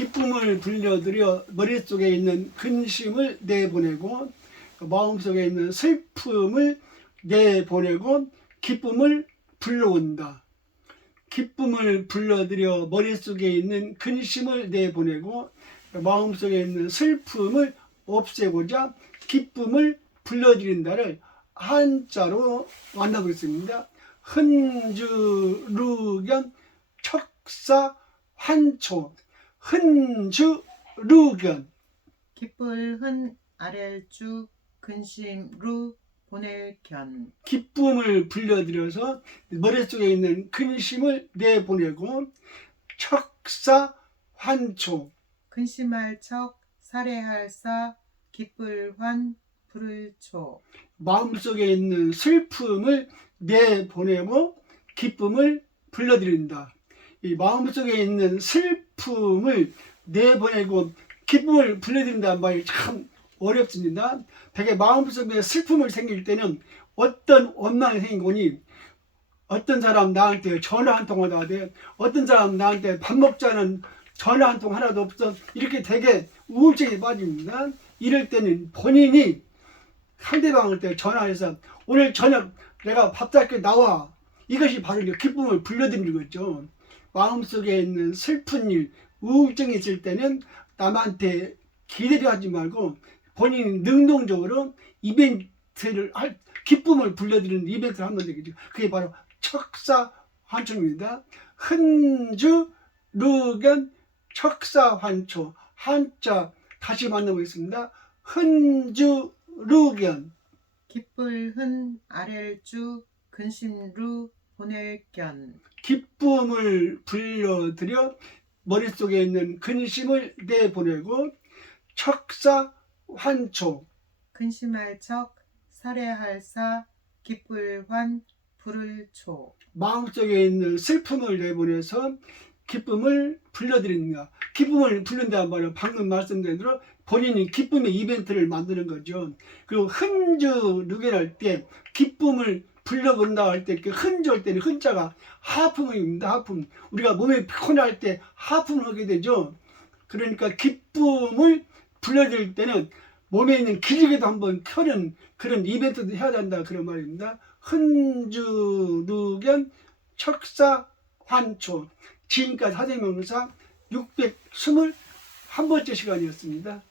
기쁨을 불려들여 머릿속에 있는 근심을 내보내고 그 마음속에 있는 슬픔을 내보내고 기쁨을 불러온다. 기쁨을 불러들여 머릿속에 있는 근심을 내보내고 마음속에 있는 슬픔을 없애고자 기쁨을 불러들인다를 한자로 만나보겠습니다. 흔주루견 척사 환초 흔주 루견. 기쁠 흔 아렐주 근심 루 보낼 견. 기쁨을 불러들여서 머릿속에 있는 근심을 내보내고 척사 환초. 근심할 척 살해할 사 기쁠 환 불을 초. 마음속에 있는 슬픔을 내보내고 기쁨을 불러들인다. 이 마음속에 있는 슬픔 을 내보내고 기쁨을 불러들인다는 말이 참 어렵습니다. 되게 마음속에 슬픔을 생길 때는 어떤 원망이 생기거니 어떤 사람 나한테 전화 한통 하다 돼 어떤 사람 나한테 밥 먹자는 전화 한 통 하나도 없어 이렇게 되게 우울증에 빠집니다. 이럴 때는 본인이 상대방한테 전화해서 오늘 저녁 내가 밥 살게 나와 이것이 바로 기쁨을 불러들이는 거죠. 마음속에 있는 슬픈 일, 우울증이 있을 때는 남한테 기대려 하지 말고 본인이 능동적으로 이벤트를 할 기쁨을 불러들이는 이벤트를 하면 되겠죠. 그게 바로 척사 환초입니다. 흔주 루견 척사 환초 한자 다시 만나보겠습니다. 흔주 루견 기쁠 흔 아렐주 근심 루 보낼 견. 기쁨을 불러들여 머릿속에 있는 근심을 내보내고 척사 환초. 근심할 척 살해할 사 기쁠 환 불을 초. 마음속에 있는 슬픔을 내보내서 기쁨을 불러들입니다. 기쁨을 부른다는 말은 방금 말씀드린 대로 본인이 기쁨의 이벤트를 만드는 거죠. 그리고 흔주 누게할 때 기쁨을 불러본다 할때그 흔주 할 때는 흔자가 하품입니다. 하품. 우리가 몸이 피곤할 때 하품을 하게 되죠. 그러니까 기쁨을 불러들 때는 몸에 있는 기력에도 한번 켜는 그런 이벤트도 해야 된다 그런 말입니다. 흔주 누견 척사 환초 지금까지 사대명사 621번째 시간이었습니다.